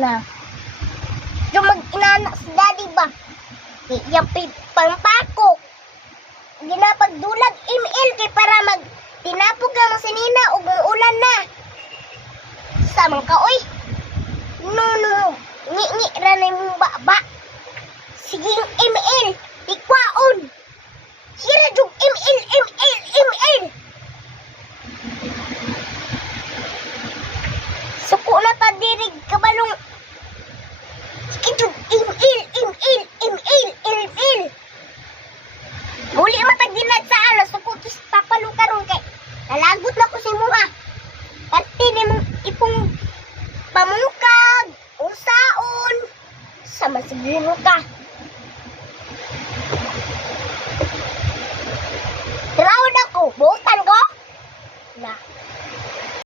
na. Yung mag-inanak si daddy ba? Yapay pampako. Ginapagdulag email kay para tinapog ka mo si Nina ug ulan na. Samang ka oy. No. Ngi ra na imong baba. Sige email, ikwaon. Hira jug email. Suko na ta dirig kabalong. Sige jug email. Muli matag dinag sa alas suko kis papalo karon kay nalagot na ko sa imong Pati ni mong ipong pamungkag, usaon, sama siguro ka. Trawad ako, bukan